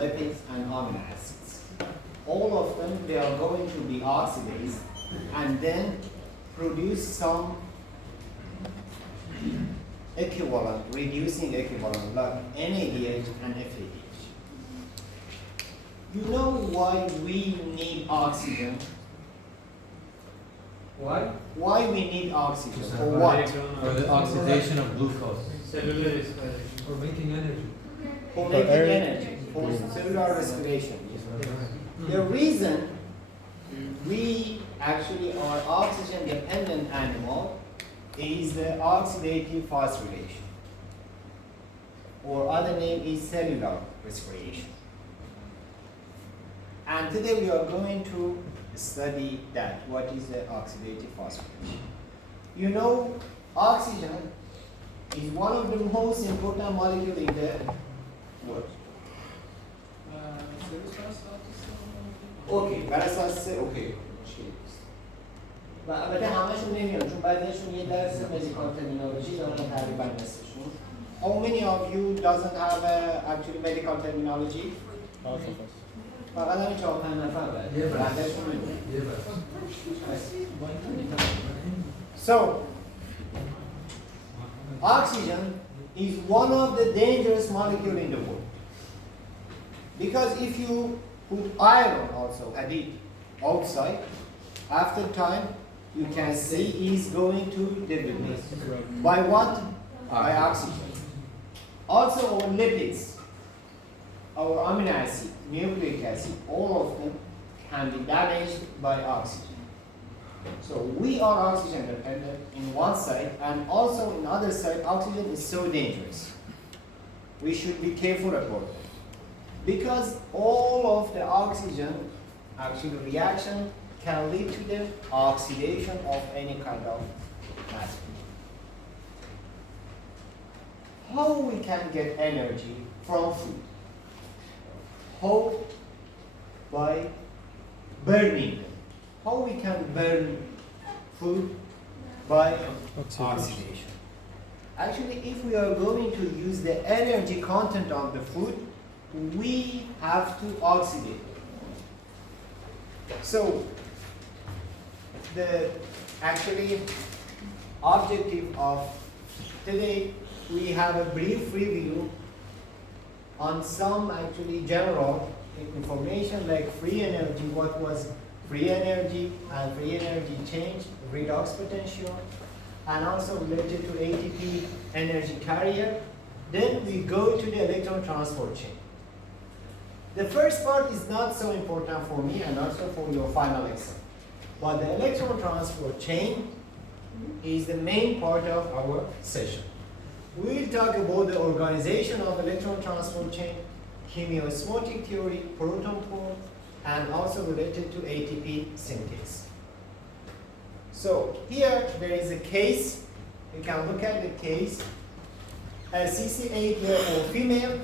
lipids, and amino acids. All of them, they are going to be oxidized and then produce some equivalent, reducing equivalent, like NADH and FADH. You know why we need oxygen? Why? Why we need oxygen? For what? For the oxidation of glucose. Cellular respiration. For making energy. For making energy, for cellular respiration. The reason we actually are oxygen dependent animal is the oxidative phosphorylation, or other name is cellular respiration. And today we are going to study that. What is the oxidative phosphorylation? You know, oxygen is one of the most important molecules in the world. اوکی بر اساس اوکی و البته همشون نمیان چون بعضیشون یه درس مدیکال ترمینولوژی دارن تقریبا نصفشون. How many of you doesn't have actually medical terminology? فقط همین 4-5 نفر بعدشون نمیان. So oxygen is one of the dangerous molecules in the world, because if you put iron also at it outside, after time you can see is going to develop. By what? By oxygen. Also our lipids, our amino acid, nucleic acid, all of them can be damaged by oxygen. So we are oxygen dependent in one side, and also in other side oxygen is so dangerous. We should be careful about it. Because all of the oxygen actually reaction can lead to the oxidation of any kind of matter. How we can get energy from food? How? By burning them. How we can burn food? By oxidation. Actually, if we are going to use the energy content of the food, we have to oxidate. So the actually objective of today, we have a brief review on some actually general information like free energy, what was free energy and free energy change, redox potential, and also related to ATP energy carrier. Then we go to the electron transport chain. The first part is not so important for me and also for your final exam. But the electron transport chain is the main part of our session. We will talk about the organization of electron transport chain, chemiosmotic theory, proton pump, and also related to ATP synthesis. So here there is a case. You can look at the case. A 68-year-old female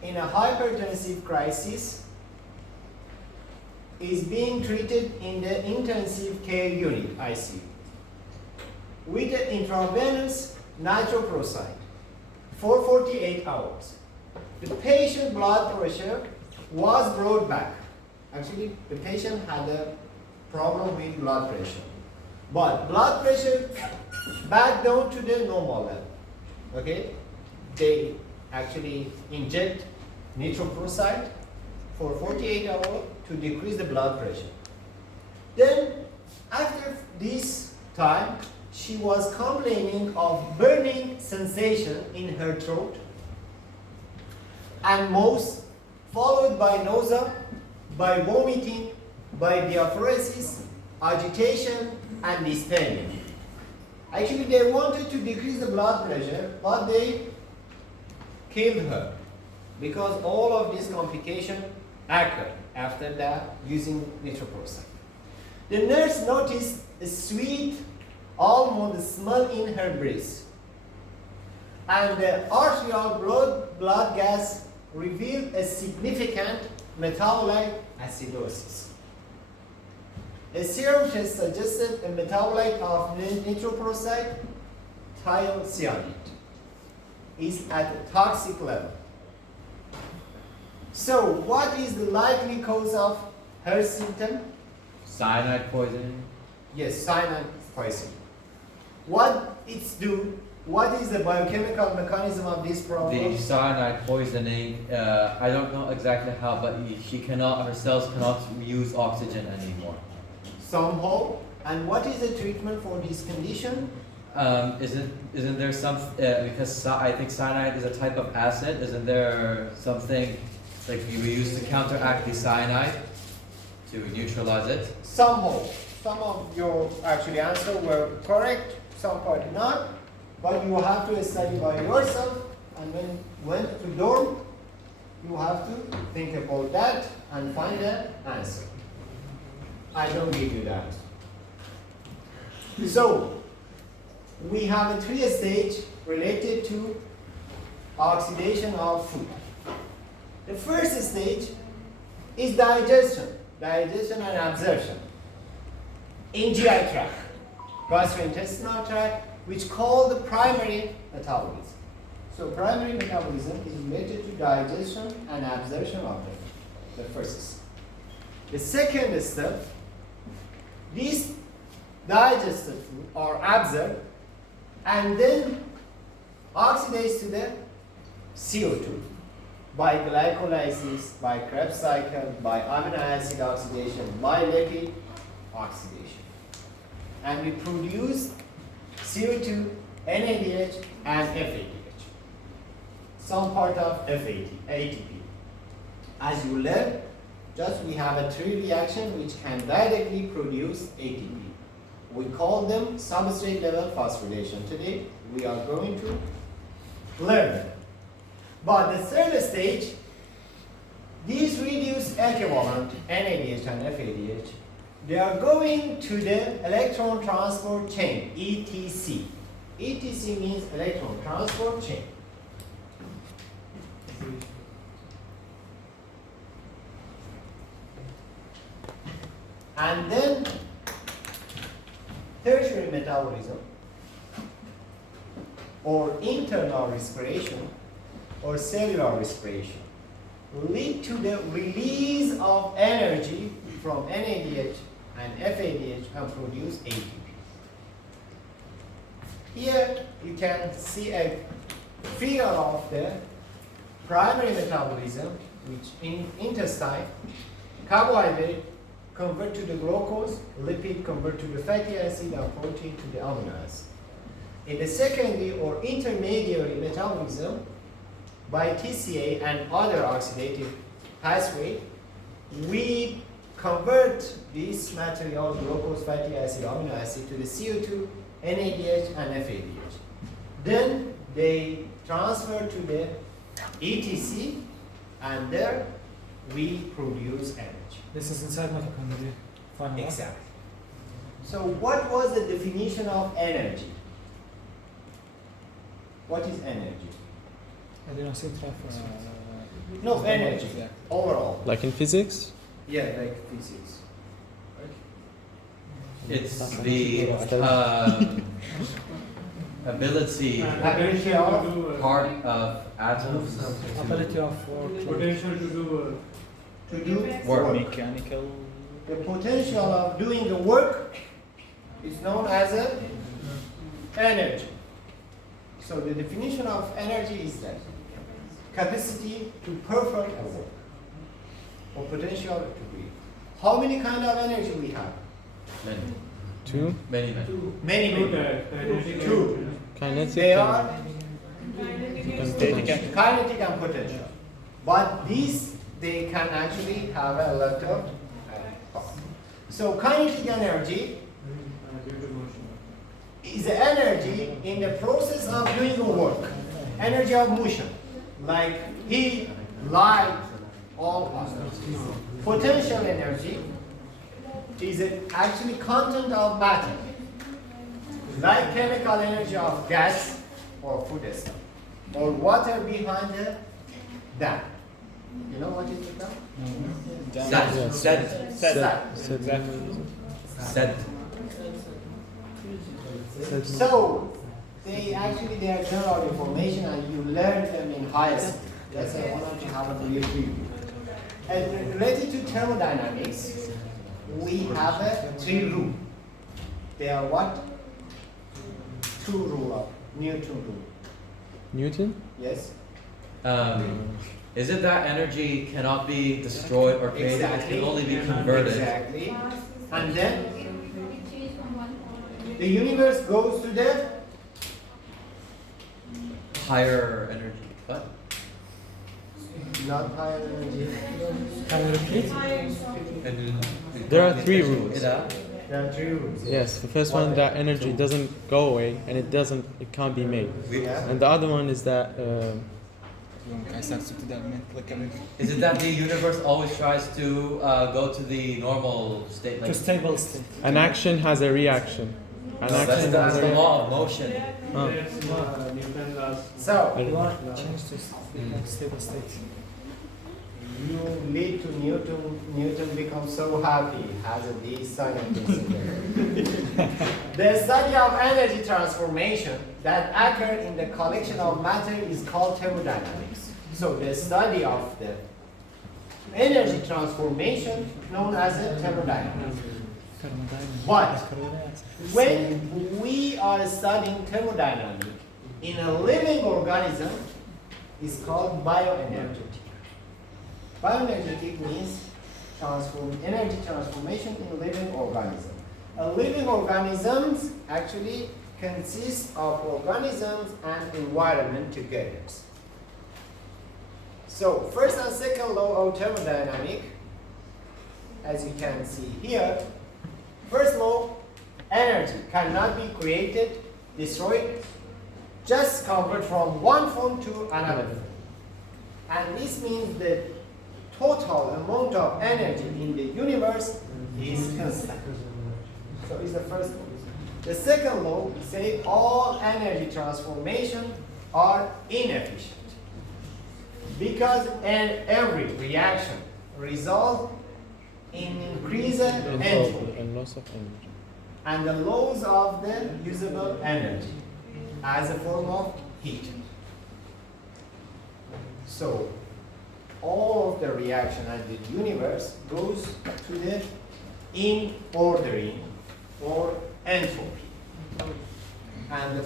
in a hypertensive crisis is being treated in the intensive care unit, ICU, with the intravenous nitroprusside for 48 hours. The patient blood pressure was brought back. Actually, the patient had a problem with blood pressure, but blood pressure back down to the normal level. Okay, they actually inject nitroprusside for 48 hours to decrease the blood pressure. Then, after this time, she was complaining of burning sensation in her throat and mouth, followed by nausea, by vomiting, by diaphoresis, agitation, and dyspnea. Actually, they wanted to decrease the blood pressure, but they killed her because all of these complications occurred after that using nitroprusside. The nurse noticed a sweet almond smell in her breath, and the arterial blood gas revealed a significant metabolite acidosis. A serum test suggested a metabolite of nitroprusside, thiocyanide, is at a toxic level. So what is the likely cause of her symptom? Cyanide poisoning. Yes, cyanide poisoning. What it's do? What is the biochemical mechanism of this problem? The cyanide poisoning, I don't know exactly how, but her cells cannot use oxygen anymore. Somehow. And what is the treatment for this condition? Isn't there some, because I think cyanide is a type of acid, isn't there something like you use to counteract the cyanide to neutralize it? Somehow. Some of your actually answer were correct, some part not. But you have to study by yourself, and when you went to dorm, you have to think about that and find an answer. I don't give you that. So, we have a 3-stage related to oxidation of food. The first stage is digestion and absorption in GI tract, gastrointestinal tract, which called the primary metabolism. So primary metabolism is related to digestion and absorption of the first step. The second step, these digested food are absorbed and then oxidized to the CO2 by glycolysis, by Krebs cycle, by amino acid oxidation, by lipid oxidation. And we produce CO2, NADH, and FADH. Some part of ATP. As you learn, just we have a 3 reaction which can directly produce ATP. We call them substrate level phosphorylation. Today, we are going to learn them. But the third stage, these reduced equivalent NADH and FADH, they are going to the electron transport chain, ETC. ETC means electron transport chain. And then tertiary metabolism or internal respiration or cellular respiration lead to the release of energy from NADH and FADH and produce ATP. Here you can see a figure of the primary metabolism, which in intestine, carbohydrate convert to the glucose, lipid convert to the fatty acid, and protein to the amino acid. In the secondary or intermediary metabolism, by TCA and other oxidative pathway, we convert this material, glucose, fatty acid, amino acid, to the CO2, NADH, and FADH. Then they transfer to the ETC, and there we produce energy. This is inside mitochondria. Final. Exactly. So what was the definition of energy? What is energy? No, energy. Overall. Like in physics? Yeah, like physics. It's the ability Ability of part of atoms Ability of work. Potential to do work. Mechanical. the potential of doing the work is known as a energy. So the definition of energy is that capacity to perform a work or potential to breathe. How many kind of energy we have? Many. Two. Many. Many. Two. Kinetic. They are Potential. kinetic and potential. But these, they can actually have a lot of power. So kinetic energy is the energy in the process of doing work. Energy of motion, like heat, light, all others. Potential energy is actually content of matter, like chemical energy of gas or food stuff, or water behind the dam. You know what is the dam? Said. So they are general information and you learn them in high school. That's why I wanted to have a brief review. And related to thermodynamics, we have a 3 rule. They are what? 2 rule of Newton rule. Newton? Yes? Is it that energy cannot be destroyed or created? It can only be converted. Exactly. And then the universe goes to the Higher energy. What? not higher energy. Can we repeat? There are 3 rules. There are 3 rules. Yes, the first one that energy doesn't go away and it can't be made. Yeah. And the other one is that Is it that the universe always tries to go to the normal state? To stable state. an action has a reaction. An No, action that's has the a law of motion. Newton laws. So, We want to change to stable state. you lead to Newton. Newton becomes so happy, has a D scientist in there. The study of energy transformation that occur in the collection of matter is called thermodynamics. So the study of the energy transformation known as a thermodynamics. But when we are studying thermodynamics in a living organism, it's called bioenergetic. Bioenergetic means energy transformation in living organism. A living organisms actually consists of organisms and environment together. So first and second law of thermodynamics, as you can see here. First law, energy cannot be created, destroyed, just convert from one form to another form. And this means that total amount of energy in the universe is constant. So it's the first law. The second law says all energy transformation are inefficient because every reaction results in increased entropy and loss of energy. and the loss of the usable energy as a form of heat. So all of the reaction and the universe goes to the in-ordering or entropy. And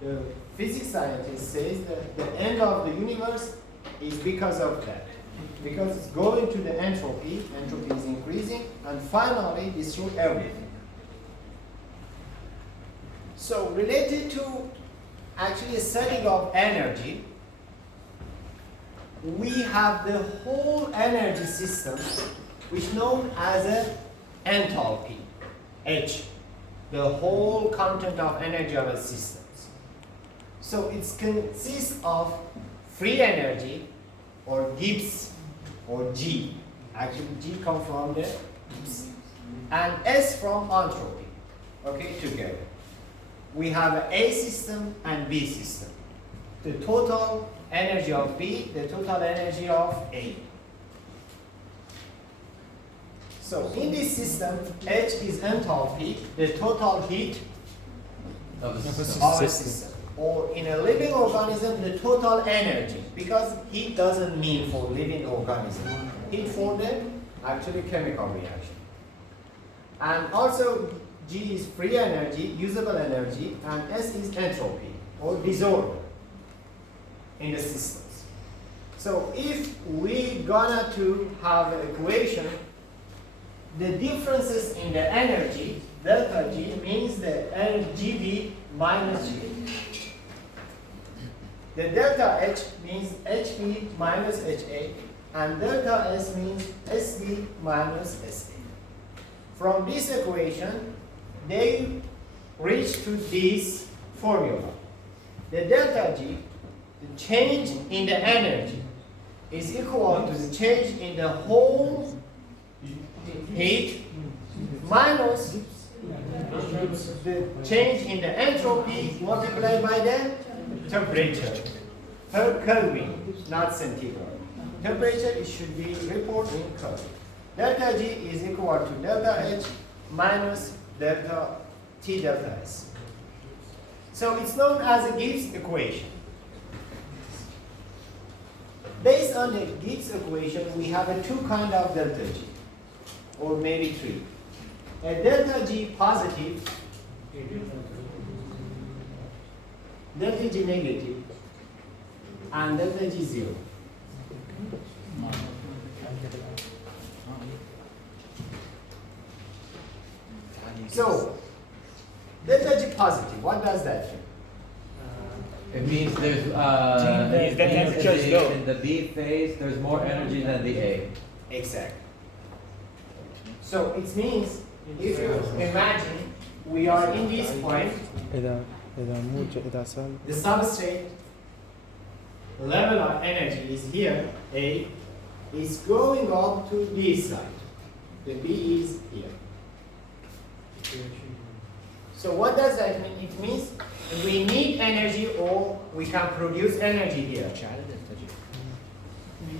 the physics scientist says that the end of the universe is because of that. Because it's going to the entropy is increasing, and finally destroy everything. So related to actually a study of energy, we have the whole energy system, which is known as a enthalpy, H, the whole content of energy of a system. So it consists of free energy, or Gibbs, or G. Actually, G comes from the Gibbs, and S from entropy. Okay, together. We have an A system and B system. The total energy of B, the total energy of A. So in this system, H is enthalpy, the total heat Of the system. of a system. Or in a living organism, the total energy, because heat doesn't mean for living organism. Heat for the actually chemical reaction. And also G is free energy, usable energy, and S is entropy or disorder in the systems. So if we gonna to have an equation, the differences in the energy, delta G means the GB minus G. The delta H means HB minus HA, and delta S means SB minus SA. From this equation, they reach to this formula. The delta G, the change in the energy, is equal to the change in the whole heat minus the change in the entropy multiplied by the temperature per Kelvin, not centigrade. Temperature, it should be reported in Kelvin. Delta G is equal to delta H minus delta T delta S. So it's known as a Gibbs equation. Based based on the Gibbs equation, we have a two kind of delta G, or maybe three. A delta G positive, delta G negative, and delta G zero. So, delta G positive, what does that mean? It means there's Means the temperature is low. in the B phase there's more energy than the A. Exactly. So it means if you imagine we are in this point, إذا موجب إذا سالب the substrate level of energy is here, A, is going up to this side. The B is here. So what does that mean? It means we need energy or we can produce energy here.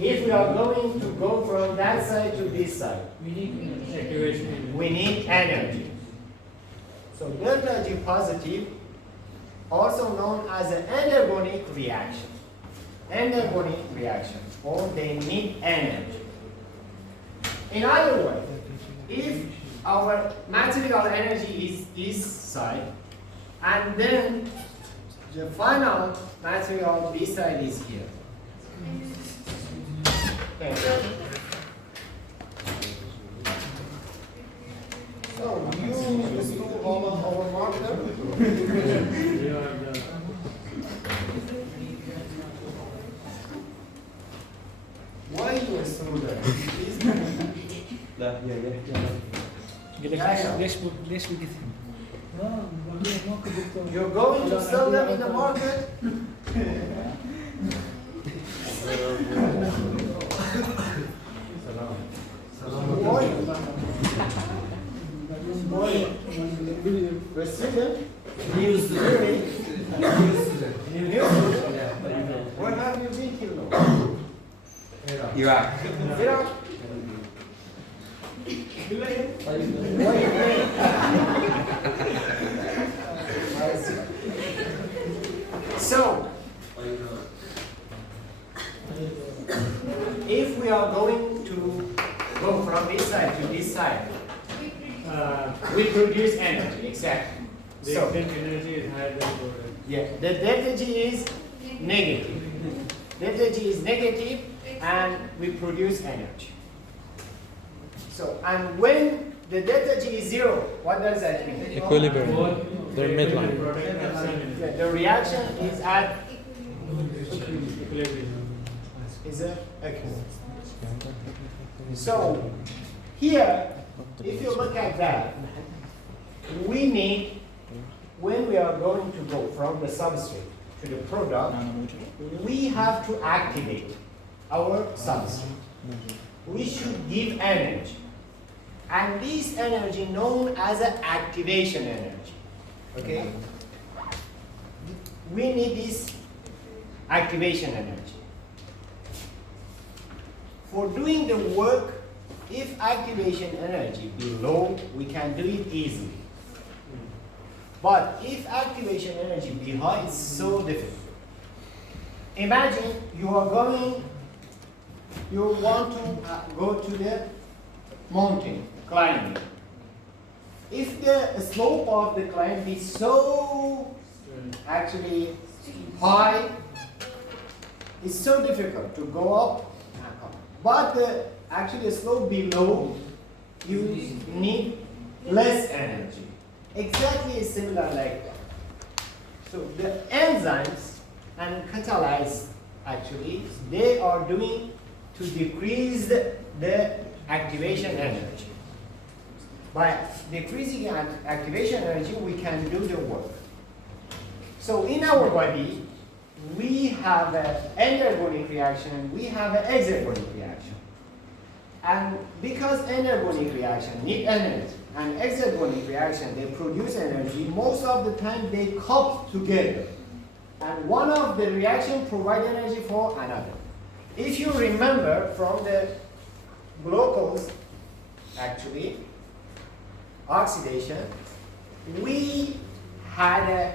If we are going to go from that side to this side, we need energy. So delta G positive, also known as an endergonic reaction. Endergonic reaction, or they need energy. In other words, if our material energy is this side, and then the final material this side is here. Okay. So you stole all of our marker. Why you stole that? ليش بدي You're going to sell them in the market? We're student? New student? Where have you been till now? Iraq. Iraq? Why you paying? So, if we are going to go from this side to this side, we produce energy, exactly. The So, exchange energy is higher than the yeah, the delta G is negative. Delta G is negative and we produce energy. So, and when the delta G is zero, what does that mean? equilibrium. They're midline. Yeah, the reaction is at equilibrium. is a equilibrium. So here, if you look at that, we need, when we are going to go from the substrate to the product, we have to activate our substrate. We should give energy. And this energy known as an activation energy. Okay? We need this activation energy. For doing the work, if activation energy be low, we can do it easily. But if activation energy be high, it's so difficult. Imagine you are going, you want to go to the mountain, climbing. If the slope of the climb is so actually high, it's so difficult to go up and up. But actually the slope below, you need less energy. Exactly similar like that. So the enzymes and catalysts actually, they are doing to decrease the activation energy. By decreasing activation energy, we can do the work. So in our body, we have an endergonic reaction, we have an exergonic reaction. And because endergonic reaction need energy and exergonic reaction, they produce energy, most of the time they couple together. And one of the reaction provide energy for another. If you remember from the glucose, actually, oxidation, we had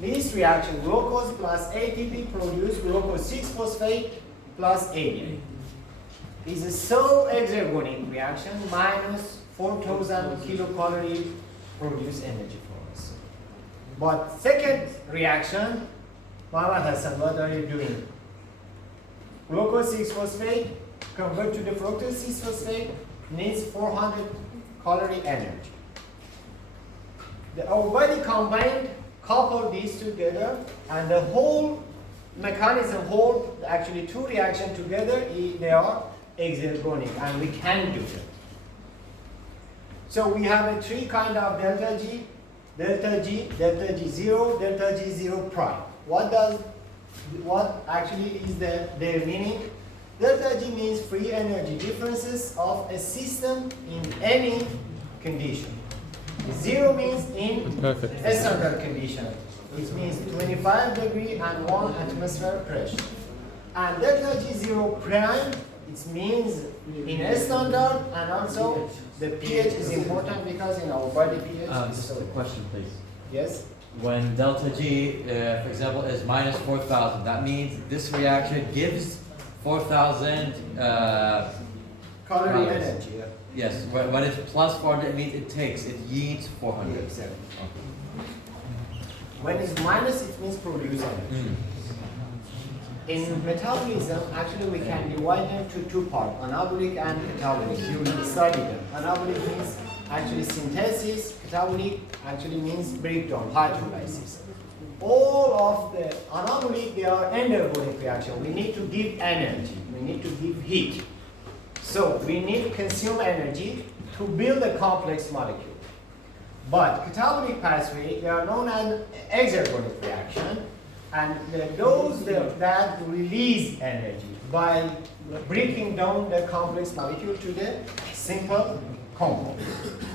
this reaction, glucose plus ATP produce glucose 6-phosphate plus 80. Is a so exergonic reaction minus 4,000 kilocalorie produce energy for us. But second reaction, Muhammad Hassan, what are you doing? Glucose 6-phosphate convert to the fructose 6-phosphate needs 400 calorie energy. Our body combined, couple these together, and the whole mechanism hold actually two reactions together. They are exergonic, and we can do them. So we have a three kind of delta G, delta G, delta G0, delta G0 prime. What actually is their meaning? Delta G means free energy differences of a system in any condition. 0 means in Perfect. a standard condition. It means 25 degree and 1 atmosphere pressure. And delta G0 prime, it means in a standard, and also the pH is important because in our body pH is Just so a question, please. Yes? When delta G, for example, is minus 4,000, that means this reaction gives 4,000 Calorie Calories. energy. Yeah. yes, when it's plus 400, it means it takes, it yields 400. Exactly. Okay. When it's minus, it means produce energy. Mm. In metabolism, actually we can divide them to two parts, anabolic and catabolic. You will study them. Anabolic means actually synthesis, catabolic actually means breakdown, hydrolysis. All of the anabolic, they are anaerobic reaction. We need to give energy, we need to give heat. So we need to consume energy to build a complex molecule. But catabolic pathway, they are known as exergonic reaction, and those that release energy by breaking down the complex molecule to the simple compound,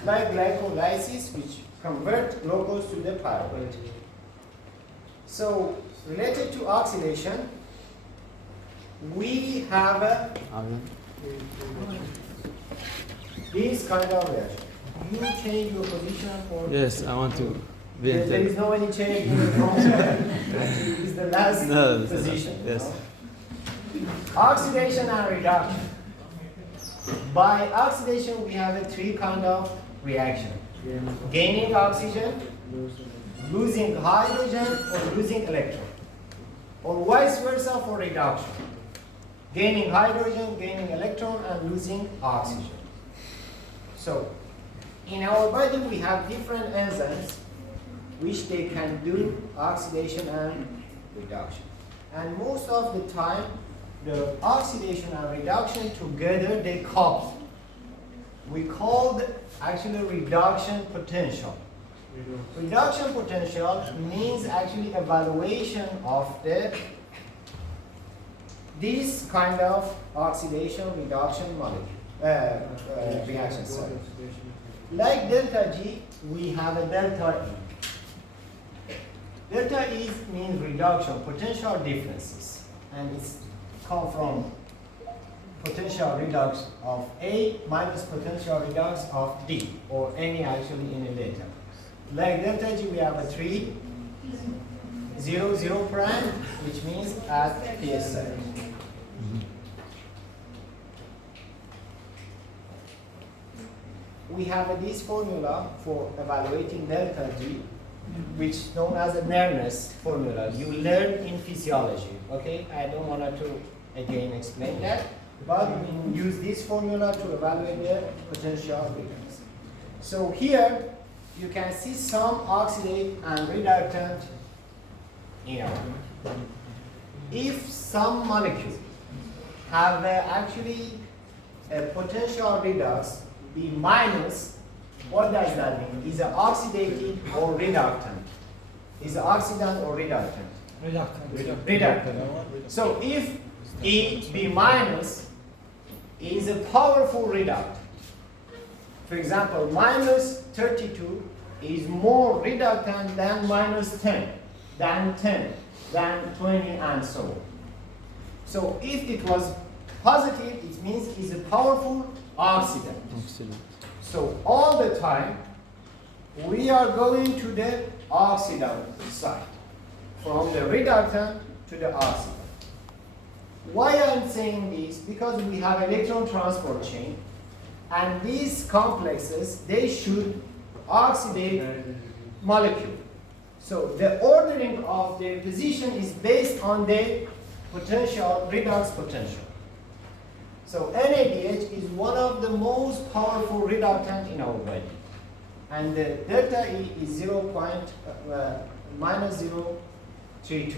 like glycolysis, which convert glucose to the pyruvate. So related to oxidation, we have this kind of reaction. You change your position for. Yes, I want to be There is no any change in the It is the last position. Yes. Oxidation and reduction. By oxidation, we have a three kind of reaction: gaining oxygen, losing hydrogen, or losing electron, or vice versa for reduction: gaining hydrogen, gaining electron, and losing oxygen. So, in our body, we have different enzymes which they can do oxidation and reduction. And most of the time, the oxidation and reduction together, they couple. We call actually reduction potential. Reduction potential means actually evaluation of this kind of oxidation reduction molecule reaction. Sorry. Like delta G, we have a delta E. Delta E means reduction, potential differences, and it's come from potential redox of A minus potential redox of D, or any actually in a delta. Like delta G, we have a 3, 0, 0 prime, which means at pH 7. We have this formula for evaluating delta G, which is known as a Nernes formula. You learn in physiology, okay? I don't want to again explain that, but we use this formula to evaluate the potential redox. So here, you can see some oxidant and reductant in our. If some molecule have actually a potential redox be minus, what does that mean? Is it oxidative or reductant? Is it oxidant or reductant? Reductant. So if E be minus is a powerful reductant. For example, minus 32 is more reductant than minus 10, than 10, than 20, and so on. So if it was positive, it means it's a powerful oxidant. So all the time, we are going to the oxidant side, from the reductant to the oxidant. Why I'm saying this? Because we have electron transport chain, and these complexes, they should oxidate molecule. So the ordering of their position is based on their potential, redox potential. So NADH is one of the most powerful reductant in our body. And the delta E is minus 0.32.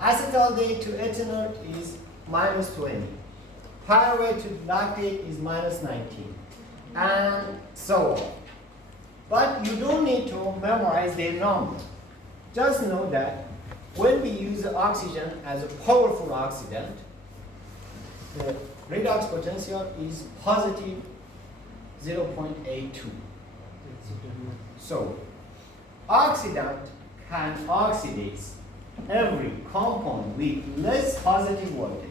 Acetaldehyde to ethanol is minus 20. Pyruvate to lactate is minus 19. And so on. But you don't need to memorize their number. Just know that when we use oxygen as a powerful oxidant, the redox potential is positive 0.82. So, oxidant can oxidate every compound with less positive voltage.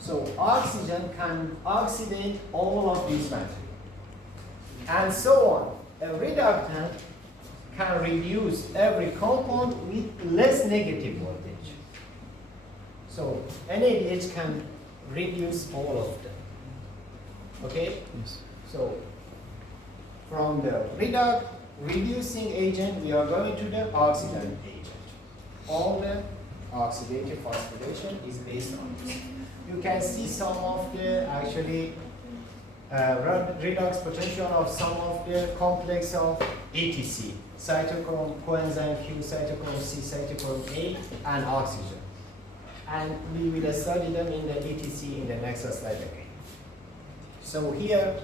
So, oxygen can oxidate all of these materials. And so on. A reductant can reduce every compound with less negative voltage. So NADH can reduce all of them. Okay? Yes. So from the reducing agent, we are going to the oxidant agent. All the oxidative phosphorylation is based on this. You can see some of the actually redox potential of some of the complex of ATC, cytochrome, coenzyme Q, cytochrome C, cytochrome A, and oxygen. And we will study them in the ATC in the next slide again. So here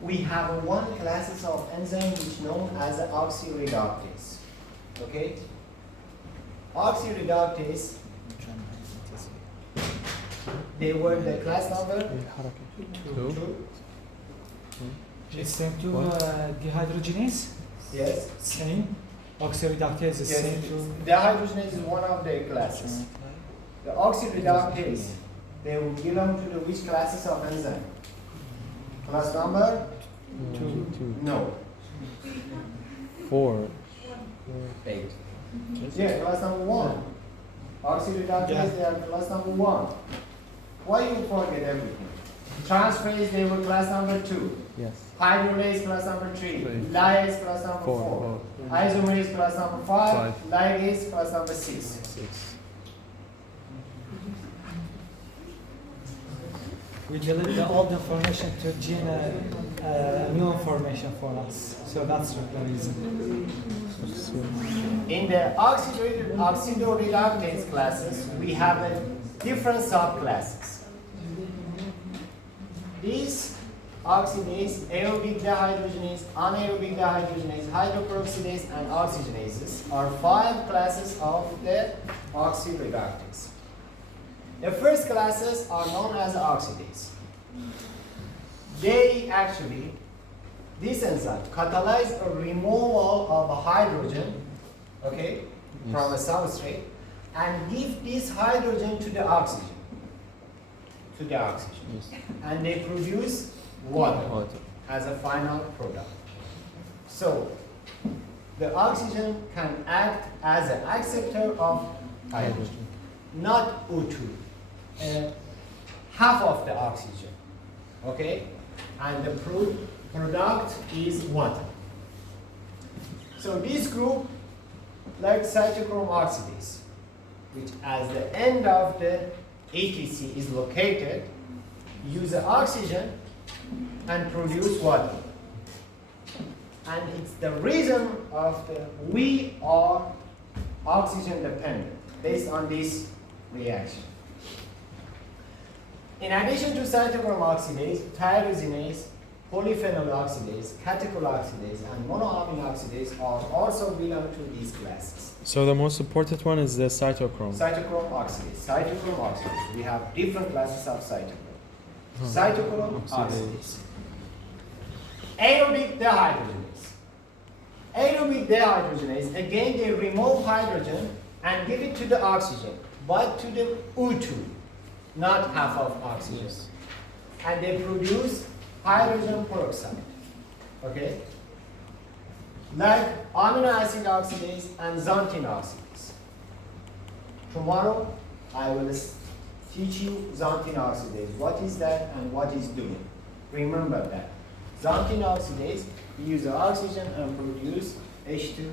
we have one classes of enzyme which is known as oxyreductase. Okay? Oxyreductase, they were the class number 2. It's same to dehydrogenase? Yes. Same. Oxyreductase is Yes. same to. Dehydrogenase is one of the classes. The oxyreductase, they will belong to the which classes of enzyme? Class number? 2, No. 4. 8. Yeah, class number 1. Oxyreductase, Yeah. they are class number 1. Why you forget everything? Transferase, they were class number 2. Yes. Hydrolase, class number 3. Three. Lyase, class number 4. 4. Isomerase, class number 5. Five. Ligase, class number 6. 6. We delete the old information to gain new information for us. So that's the reason. In the oxidoreductase classes, we have different subclasses. These oxidase, aerobic dehydrogenase, anaerobic dehydrogenase, hydroperoxidase, and oxygenases are 5 classes of the oxidoreductase. The first classes are known as oxidase. They actually, this enzyme catalyze a removal of a hydrogen, okay, from a substrate, and give this hydrogen to the oxygen. Yes. And they produce water as a final product. So the oxygen can act as an acceptor of hydrogen, not O2, half of the oxygen. Okay, and the product is water. So this group, like cytochrome oxidase, which as the end of the ATC is located, use the oxygen and produce water. And it's the reason of we are oxygen dependent based on this reaction. In addition to cytochrome oxidase, tyrosinase, polyphenol oxidase, catechol oxidase, and monoamine oxidase are also belong to these classes. So the most important one is the cytochrome. Cytochrome oxidase. Cytochrome oxidase. We have different classes of cytochrome. Cytochrome oxidase. Aerobic dehydrogenase. Aerobic dehydrogenase, again they remove hydrogen and give it to the oxygen, but to the O2, not half of oxygen. And they produce hydrogen peroxide. Okay? Like amino acid oxidase and xanthine oxidase. Tomorrow, I will teach you xanthine oxidase. What is that and what is doing? Remember that. Xanthine oxidase, we use the oxygen and produce H2O2.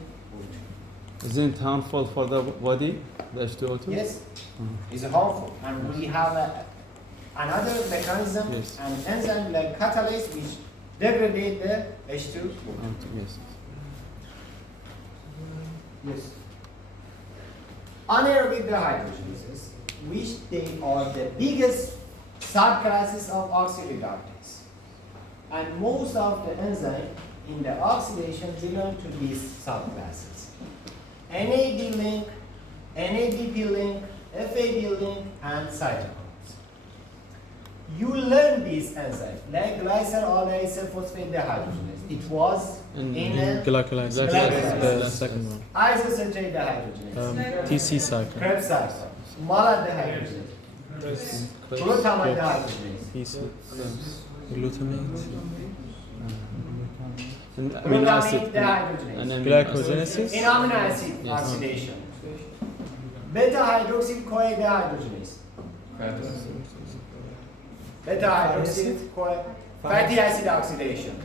Isn't it harmful for the body, the H2O2? Yes, it's harmful. And we have another mechanism, Yes. an enzyme like catalase, which degrade the H2O2. Yes. Yes. Anaerobic dehydrogenases, which they are the biggest subclasses of oxidoreductase. And most of the enzyme in the oxidation belong to these subclasses. NAD link, NADP link, FAD link, and cytochromes. You learn these enzymes, like glycol aldehydrogenase phosphate dehydrogenase. It was in a Glycolysis, glycolysis. the second one. Isocitrate dehydrogenase, TC cycle. Krebs cycle, malate dehydrogenase, glutamate dehydrogenase, TC, glutamate, and amino glutamate acid, and dehydrogenase, glycogenesis. in amino acid Yes. oxidation, beta hydroxy CoA dehydrogenase, beta hydroxy CoA fatty acid oxidation,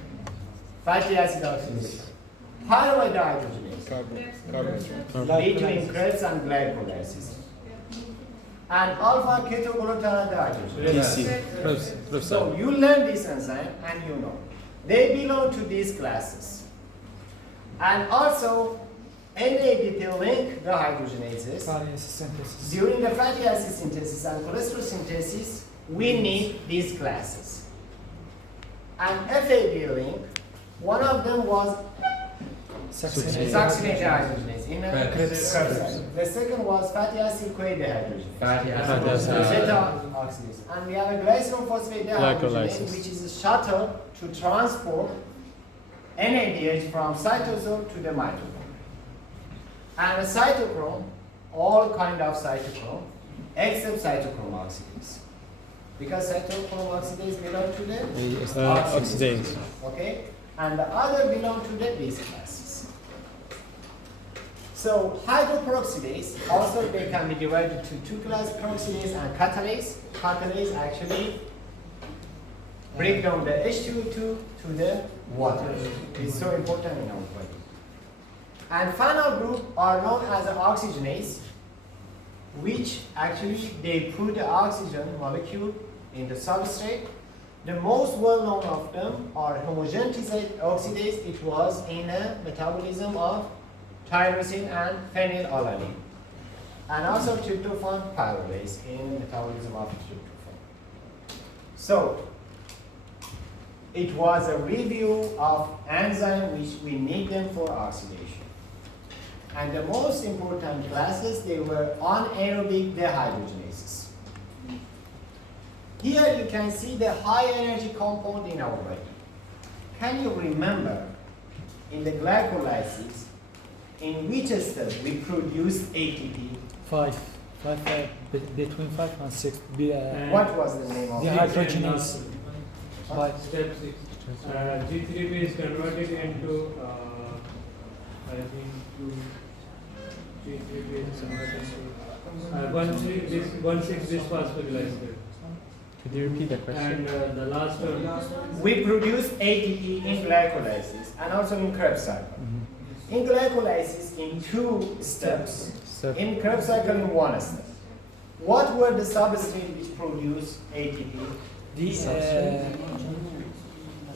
pyruvate dehydrogenase, between Krebs and glycolysis, and alpha ketoglutarate dehydrogenase. TC, Krebs So cycle. you learn this enzyme and you know. They belong to these classes. And also, NADP link dehydrogenases. Fatty acid synthesis. During the fatty acid synthesis and cholesterol synthesis, we need these classes. And FAD link, one of them was Succinate. succinate dehydrogenase in a Krebs. Krebs cycle. The second was fatty acid CoA dehydrogenase. Fatty Fatty acid. acid. Beta oxidase. And we have a glycerol phosphate dehydrogenase, Glycolysis. which is a shuttle to transport NADH from cytosol to the mitochondria. And a cytochrome, all kind of cytochrome, except cytochrome oxidase. Because cytochrome oxidase belong to the Oxidase. Okay? And the other belong to the base classes. So hydroperoxidase, also they can be divided to two classes, peroxidase and catalase. Catalase actually break down the H2O2 to the water. It's so important in our body. And final group are known as an oxygenase, which actually they put the oxygen molecule in the substrate. The most well-known of them are homogeneous oxidase. It was in a metabolism of tyrosine and phenylalanine. And also tryptophan pyruvase in metabolism of tryptophan. So, it was a review of enzymes which we need them for oxidation. And the most important classes, they were anaerobic dehydrogenases. Here you can see the high energy compound in our body. Can you remember in the glycolysis, in which step we produce ATP? Between 5 and 6. What was the name of it? Dehydrogenase. Step 6. G3P is converted into, I think, G3P is converted into 1,6 bisphosphoglycerate. Could you repeat the question? And the last one, We produce ATP in glycolysis and also in Krebs cycle. In glycolysis in 2 steps, in Krebs cycle in 1 step. What were the substrates which produce ATP?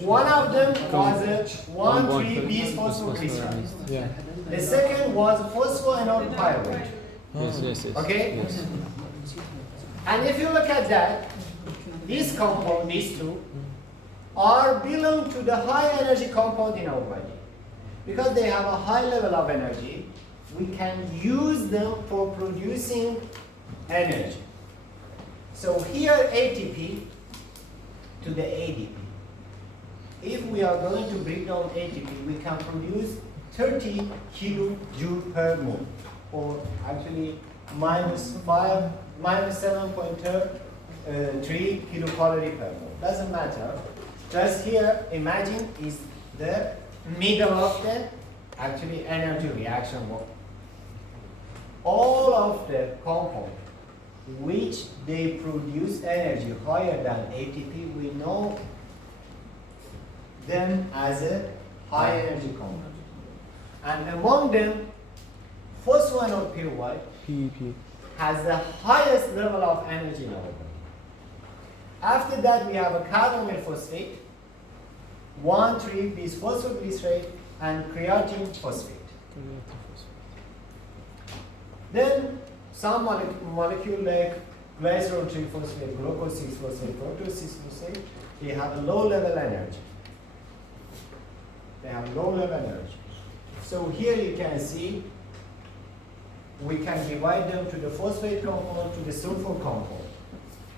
One of them was a 1,3-bisphosphoglycerol. Yeah. The second was phosphoenol pyruvate. Yes. Okay? Yes. And if you look at that, this compound, these two, belong to the high energy compound in our body. Because they have a high level of energy, we can use them for producing energy. So here ATP to the ADP. If we are going to break down ATP, we can produce 30 kilojoule per mole, or actually minus 7.3 kilocalorie per mole. Doesn't matter. Just here, imagine is the middle of the actually energy reaction all of the compounds which they produce energy higher than ATP, we know them as a high energy compound. And among them, phosphoenolpyruvite PEP. has the highest level of energy in our body. After that, we have a carbonyl phosphate, 1,3-bisphosphoglycerate, and creatine phosphate. Then some molecule like glycerol 3-phosphate, glucose 6-phosphate, fructose 6-phosphate, they have a low level energy. They have low level energy. So here you can see we can divide them to the phosphate compound, to the sulfur compound.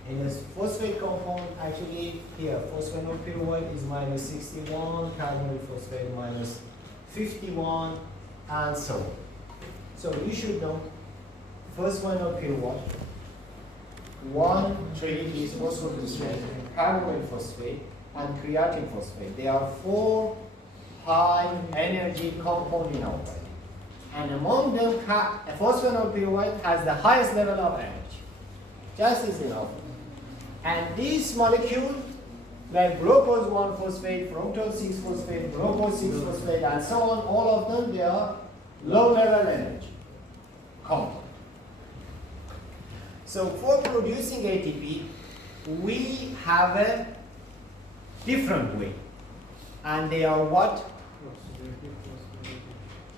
In the phosphate compound, actually here phosphoenolpyruvite is minus 61, carbonyl phosphate minus 51, and so on. So you should know phosphoenolpyruvite, 1,3-bisphosphoglycerate, carbonyl phosphate, and creatine phosphate. They are 4 high energy compounds in our body. And among them, phosphoenolpyruvite has the highest level of energy. Just as enough. And these molecules, like glucose 1-phosphate, fructose 6-phosphate, glucose 6-phosphate, and so on, all of them, they are low level energy compound. So for producing ATP, we have a different way. And they are what? Oxidative phosphorylated.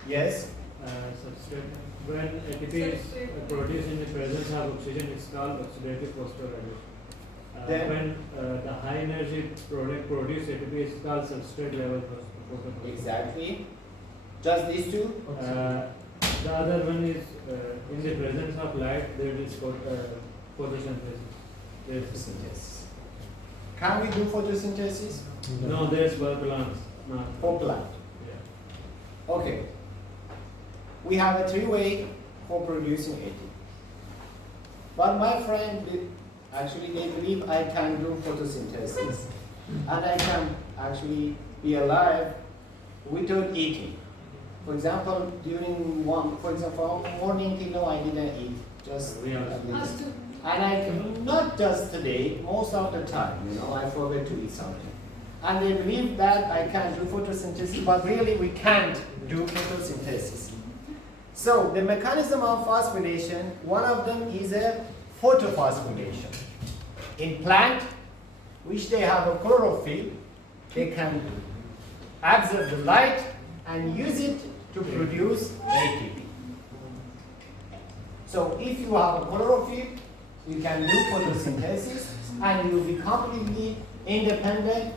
Yes? Substrate. When ATP is produced in the presence of oxygen, it's called oxidative phosphorylation. Then- When the high energy product produced ATP is called substrate level phosphorylation. Exactly. Just these two? The other one is in the presence of light, there is photosynthesis. There's Photosynthesis. Can we do photosynthesis? no, there's work plants. No. For plant. Yeah. Okay. We have a 3-way for producing ATP. But my friend, actually they believe I can do photosynthesis and I can actually be alive without eating. For example, during morning till now I didn't eat, just We are- at least. And not just today, most of the time, I forget to eat something. And they believe that I can do photosynthesis, but really we can't do photosynthesis. So the mechanism of phosphorylation, one of them is a photophosphorylation. In plant, which they have a chlorophyll, they can absorb the light and use it to produce ATP. So if you have a chlorophyll, you can do photosynthesis and you will be completely independent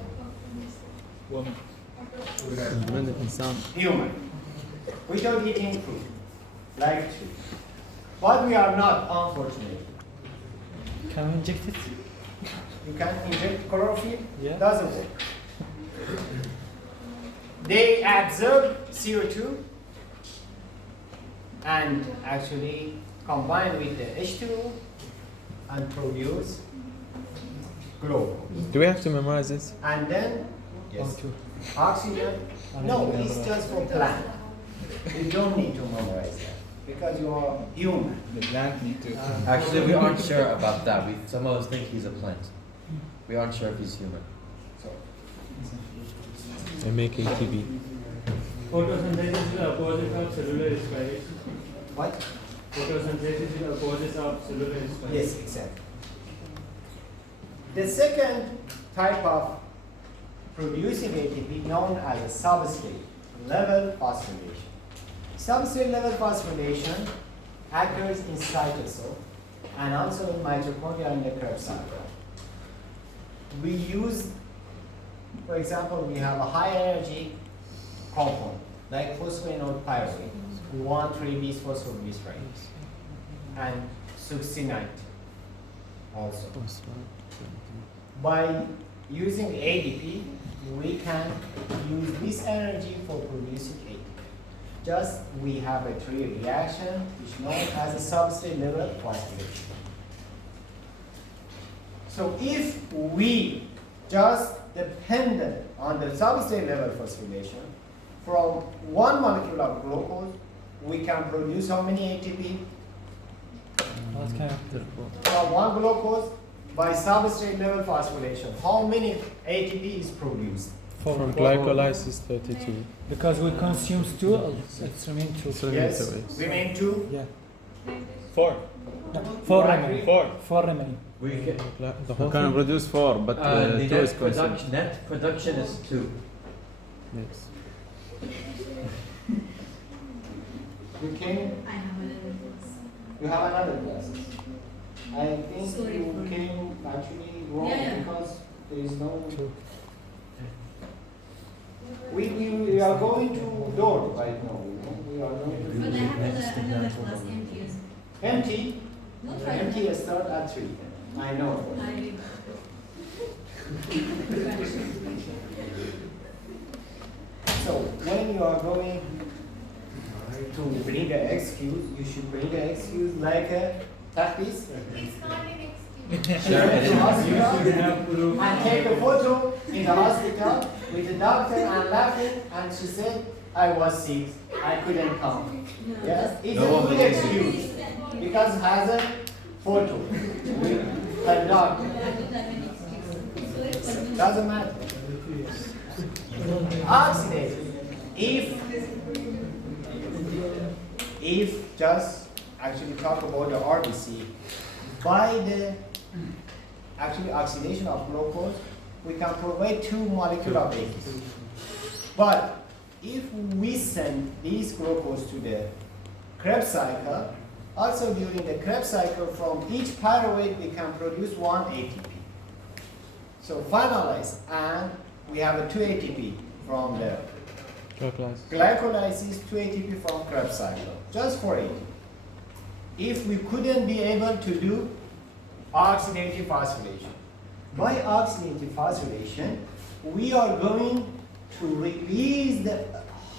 Independent insan. human without eating food, like tree. But we are not, unfortunately. Can we inject it? You can inject chlorophyll, Yeah. doesn't work. They absorb CO2 and actually combine with the H2O and produce glucose. Do we have to memorize this? And then Yes. oxygen. No, it's just for plant. You don't need to memorize that because you are human. The plant need to. Actually, we aren't sure about that. Some of us think he's a plant. We aren't sure if he's human. So And make ATP. Photosynthesis is the opposite of cellular respiration. what? Photosynthesis is the opposite of cellular respiration. Yes, exactly. The second type of producing ATP known as a substrate level phosphorylation. Substrate level phosphorylation occurs in cytosol and also in mitochondria and the Krebs cycle. We use, for example, we have a high energy compound like phosphoenolpyruvate, 1,3-bisphosphoglycerate, and succinate also. By using ADP, we can use this energy for producing ATP. Just we have a 3 reaction which is known as a substrate level phosphorylation. So if we just dependent on the substrate level phosphorylation, from one molecule of glucose, we can produce how many ATP? That kind of From one glucose by substrate level phosphorylation. How many ATP is produced? From glycolysis 32. because we consume two, it's remain two. So Yes, it's remain 2. Yeah. 4. No, four Why remain. 4. Four remain. We get, the You whole can thing? produce 4, but the 2 is net consumed. production is 2. Yes. You came, I have another class. you have another class. I think Sorry you for- came actually wrong Yeah. because there is no. Two. We are going to door right now. You know? We are But going I to have another class empty. empty. Not right Empty now. start at 3. I know. I So when you are going to bring an excuse, you should bring an excuse like a practice. It's not an excuse. Sure, it To is. hospital and take a photo in the hospital with the doctor and laughing, and she said, I was sick, I couldn't come. Yes, it's No a one good believes excuse because has a photo with her doctor. I don't have an excuse. Doesn't matter. Oxidative. If just actually talk about the RBC, by the actually oxidation of glucose, we can provide 2 molecules of ATP. But if we send these glucose to the Krebs cycle, also during the Krebs cycle, from each pyruvate we can produce 1 ATP. So finalize, and we have a 2 ATP from the Glycolysis. glycolysis, 2 ATP from Krebs cycle, just for ATP. If we couldn't be able to do oxidative phosphorylation, by oxidative phosphorylation, we are going to release the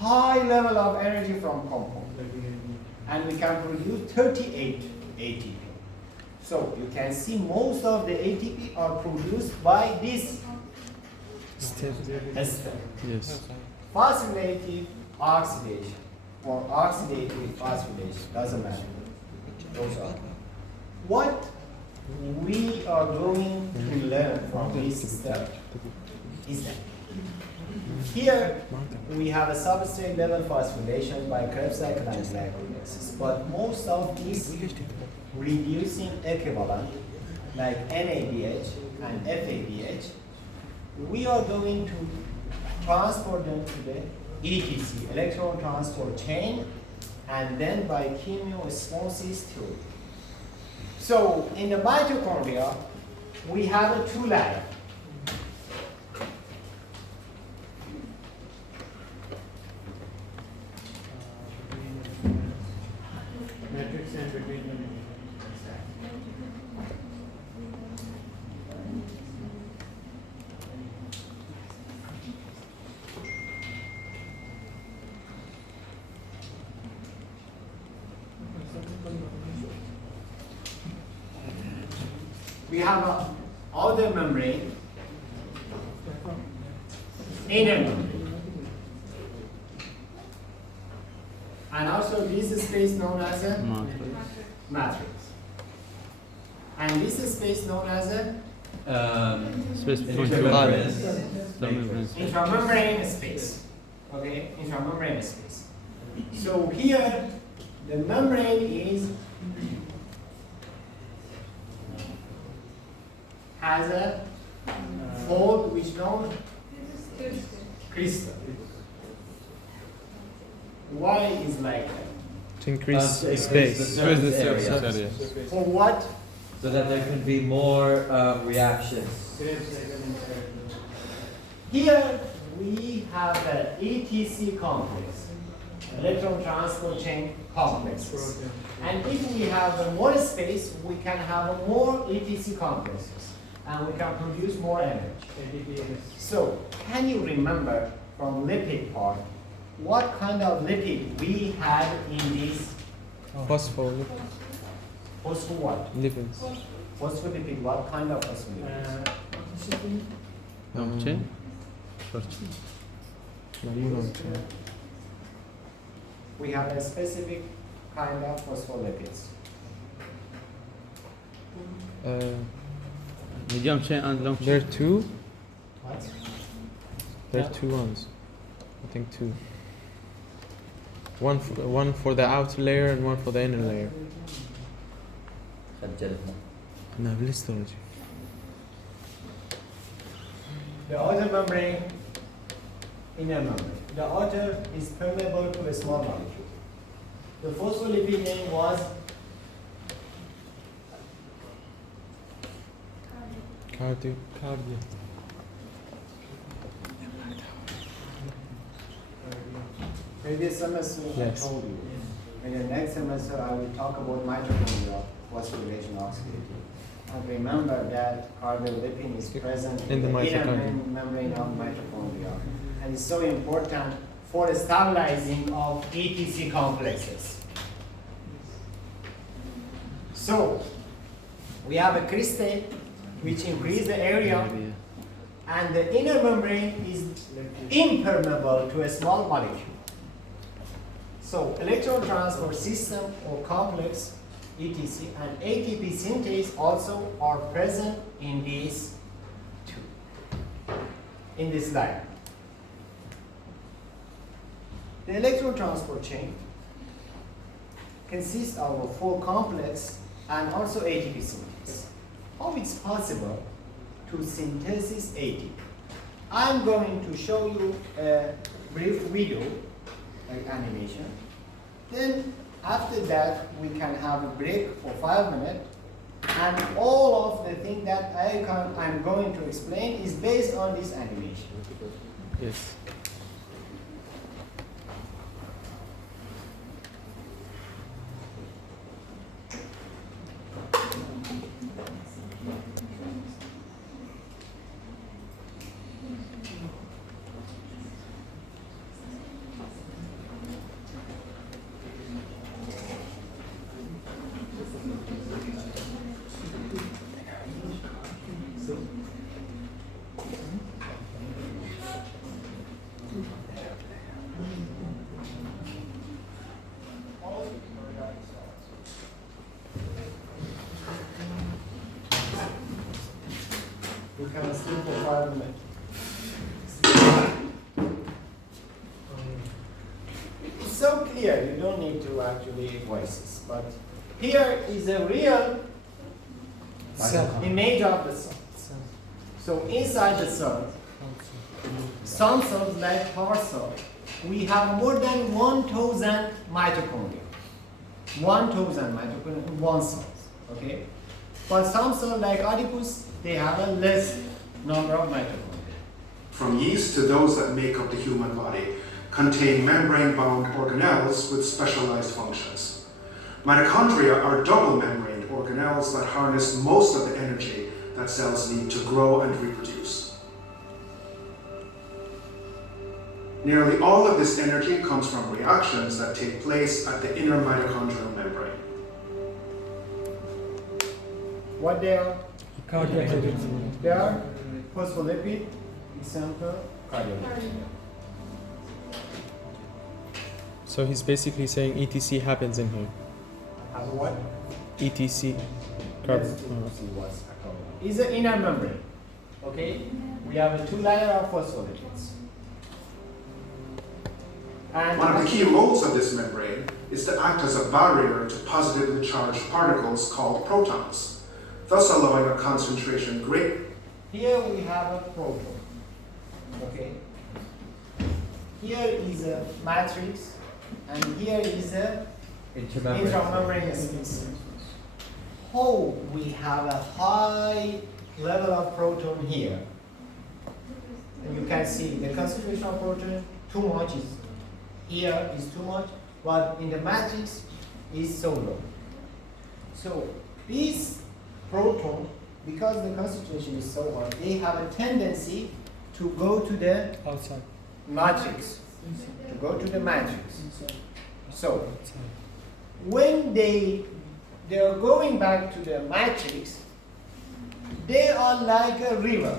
high level of energy from compound, and we can produce 38 ATP. So you can see most of the ATP are produced by this Step. step. Yes. Phosphorylative oxidation or oxidative phosphorylation, doesn't matter. Those are. What we are going to learn from this step is that here we have a substrate level phosphorylation by Krebs cycle and glycolysis, but most of these reducing equivalent like NADH and FADH, we are going to transport them to the ETC, electron transport chain, and then by chemiosmosis theory. So in the mitochondria, we have a 2 layer. Matrix and between the We have a outer membrane, inner membrane, and also this space known as a matrix, and this space known as a Space between two Intramembranous atoms. intramembrane space. Okay, intramembrane space. So here, the membrane is has a fold which known crystal. Why is like that? To increase to increase space. the surface area. area. For what? So that there can be more reactions. Krebs cycle inside. Here we have the ETC complex, electron transport chain complexes. Protein. And if we have more space, we can have more ETC complexes, and we can produce more energy. ATP is So, can you remember from lipid part, what kind of lipid we had in this Phospholipids. phospho what? Phospholipid, what kind of phospholipid? Long chain? Short chain? Long chain. We have a specific kind of phospholipids. medium chain and long chain. There are two. What? There are two ones. I think two. One for the outer layer and one for the inner layer. خجلتنا. أنا بالستورج. The outer membrane, inner membrane. The outer is permeable to a small molecule. The phospholipid name was Cardio. previous semester. Yes. I told you. In the next semester, I will talk about mitochondria, phosphorylation, oxidative. And remember that cardiolipin is present In the inner mitochondria. membrane of mitochondria, and it's so important for the stabilizing of ATC complexes. So, we have a crystal which increase the area, and the inner membrane is impermeable to a small molecule. So, electron transport system or complex, ETC, and ATP synthase also are present in these two, in this slide. The electron transport chain consists of a full complex and also ATP synthase. How it's possible to synthesis ATP? I'm going to show you a brief video, like animation. Then after that, we can have a break for 5 minutes. And all of the things that I'm going to explain is based on this animation. Yes. We can sleep for 5 minutes. It's so clear, you don't need to actually voices. But here is a real Cell. image of the cell. So inside the cell, some cells like our cell, we have more than 1,000 mitochondria. 1,000 mitochondria in one cell. Okay? But some cells like adipose, they have a less number of mitochondria. From yeast to those that make up the human body, contain membrane-bound organelles with specialized functions. Mitochondria are double-membraned organelles that harness most of the energy that cells need to grow and reproduce. Nearly all of this energy comes from reactions that take place at the inner mitochondrial membrane. What they are? Cardiac. They are phospholipid, example, cardiolipid. So he's basically saying ETC happens in here. Have what? ETC. Let's see what's happening. Is the inner membrane. Okay? We have a 2 layer of phospholipids. And One of the key roles of this membrane is to act as a barrier to positively charged particles called protons, thus allowing a concentration great. here we have a proton. Okay? Here is a matrix, and here is a intramembrane space. How we have a high level of proton here. And you can see the concentration of proton too much is here is too much, but in the matrix is so low. So these proton, because the concentration is so high, they have a tendency to go to the Outside. matrix. To go to the matrix. So when they are going back to the matrix, they are like a river,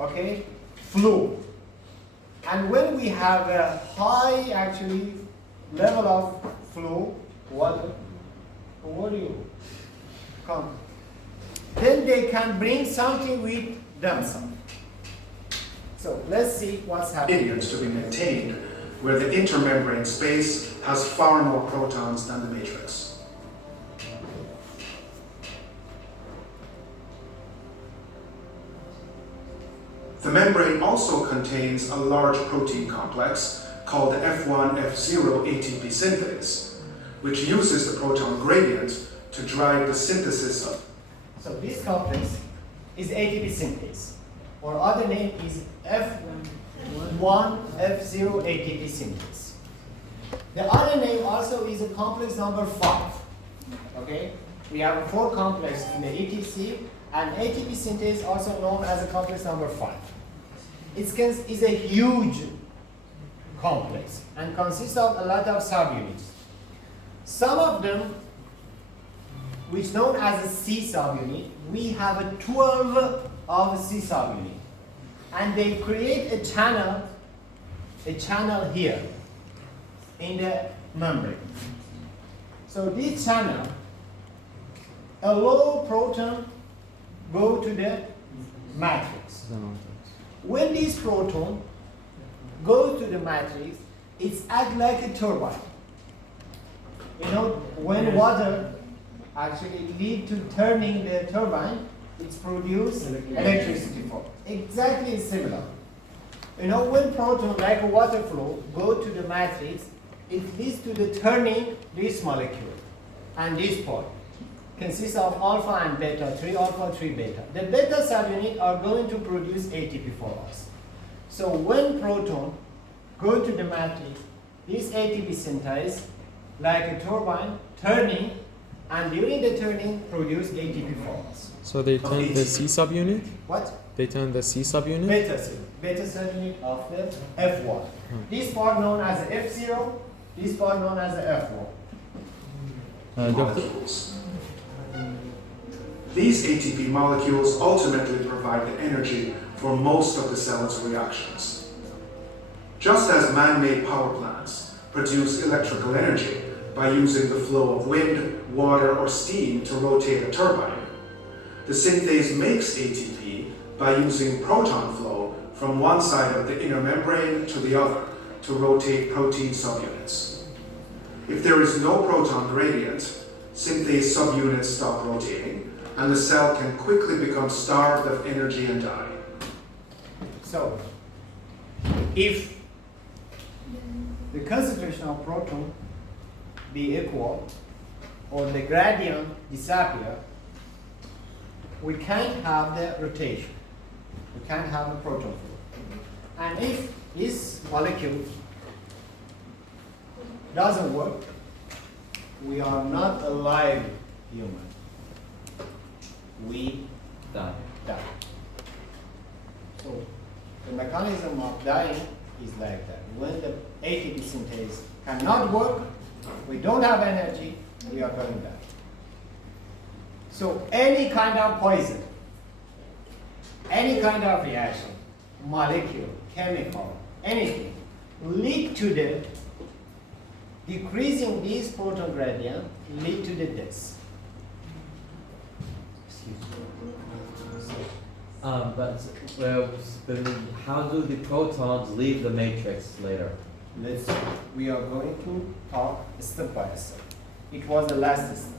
okay, flow. And when we have a high actually level of flow, what do you come? then they can bring something with themselves. So let's see what's happening. Gradients to be maintained, where the intermembrane space has far more protons than the matrix. The membrane also contains a large protein complex called the F1-F0 ATP synthase, which uses the proton gradient to drive the synthesis of. So this complex is ATP synthase, or other name is F1-F0 ATP synthase. The other name also is a complex number 5. Okay, we have 4 complexes in the ETC, and ATP synthase also known as a complex number 5. It is a huge complex and consists of a lot of subunits. Some of them, which known as a C subunit, we have a 12 of C subunit, and they create a channel here in the membrane. So this channel allow proton go to the matrix. When this proton goes to the matrix, it's act like a turbine. You know, when water actually lead to turning the turbine, it's produce electricity for. Exactly similar. You know, when proton, like a water flow, go to the matrix, it leads to the turning this molecule and this part. Consists of alpha and beta, 3 alpha, 3 beta. The beta subunit are going to produce ATP for us. So when proton go to the matrix, this ATP synthase, like a turbine, turning, and during the turning, produce ATP for us. So they turn the C subunit? What? They turn the C subunit? Beta subunit of the F1. This part known as the F0, this part known as the F1. Molecules. These ATP molecules ultimately provide the energy for most of the cell's reactions. Just as man-made power plants produce electrical energy by using the flow of wind, water, or steam to rotate a turbine, the synthase makes ATP by using proton flow from one side of the inner membrane to the other to rotate protein subunits. If there is no proton gradient, synthase subunits stop rotating, and the cell can quickly become starved of energy and die. So, if the concentration of proton be equal, or the gradient disappear, we can't have the rotation. We can't have a proton flow. And if this molecule doesn't work, we are not alive human. We Done. die. So the mechanism of dying is like that. When the ATP synthase cannot work, we don't have energy, we are going to die. So any kind of poison, any kind of reaction, molecule, chemical, anything, lead to the decreasing this proton gradient, lead to the death. But how do the protons leave the matrix later? We are going to talk step by step. It was the last step,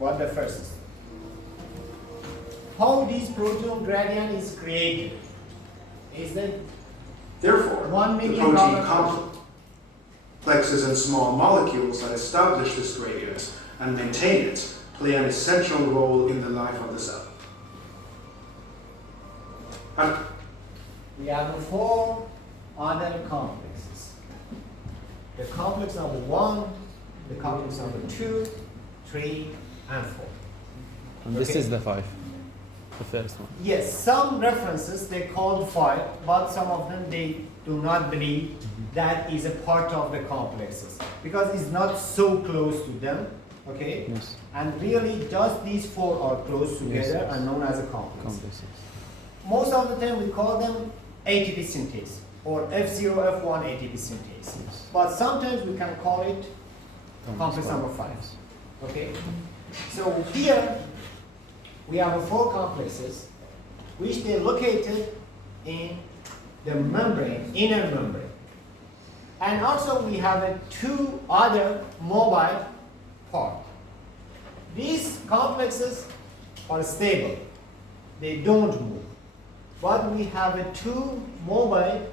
but the first step. How this proton gradient is created is that Therefore, 1 the million protein dollar complexes and small molecules that establish this gradient and maintain it play an essential role in the life of the cell. And we have 4 other complexes. The complex number 1, the complex number 2, 3, and 4. And this Okay. is the 5. The first one. Yes, some references they call 5, but some of them they do not believe that is a part of the complexes because it's not so close to them, okay? Yes. And really, just these 4 are close together Yes. and known as a complex. Complexes. Most of the time we call them ATP synthase or F0, F1 ATP synthase. Yes. But sometimes we can call it complex number 5. Okay? So here we have 4 complexes, which they're located in the membrane, inner membrane. And also we have 2 other mobile parts. These complexes are stable. They don't move. But we have 2 mobile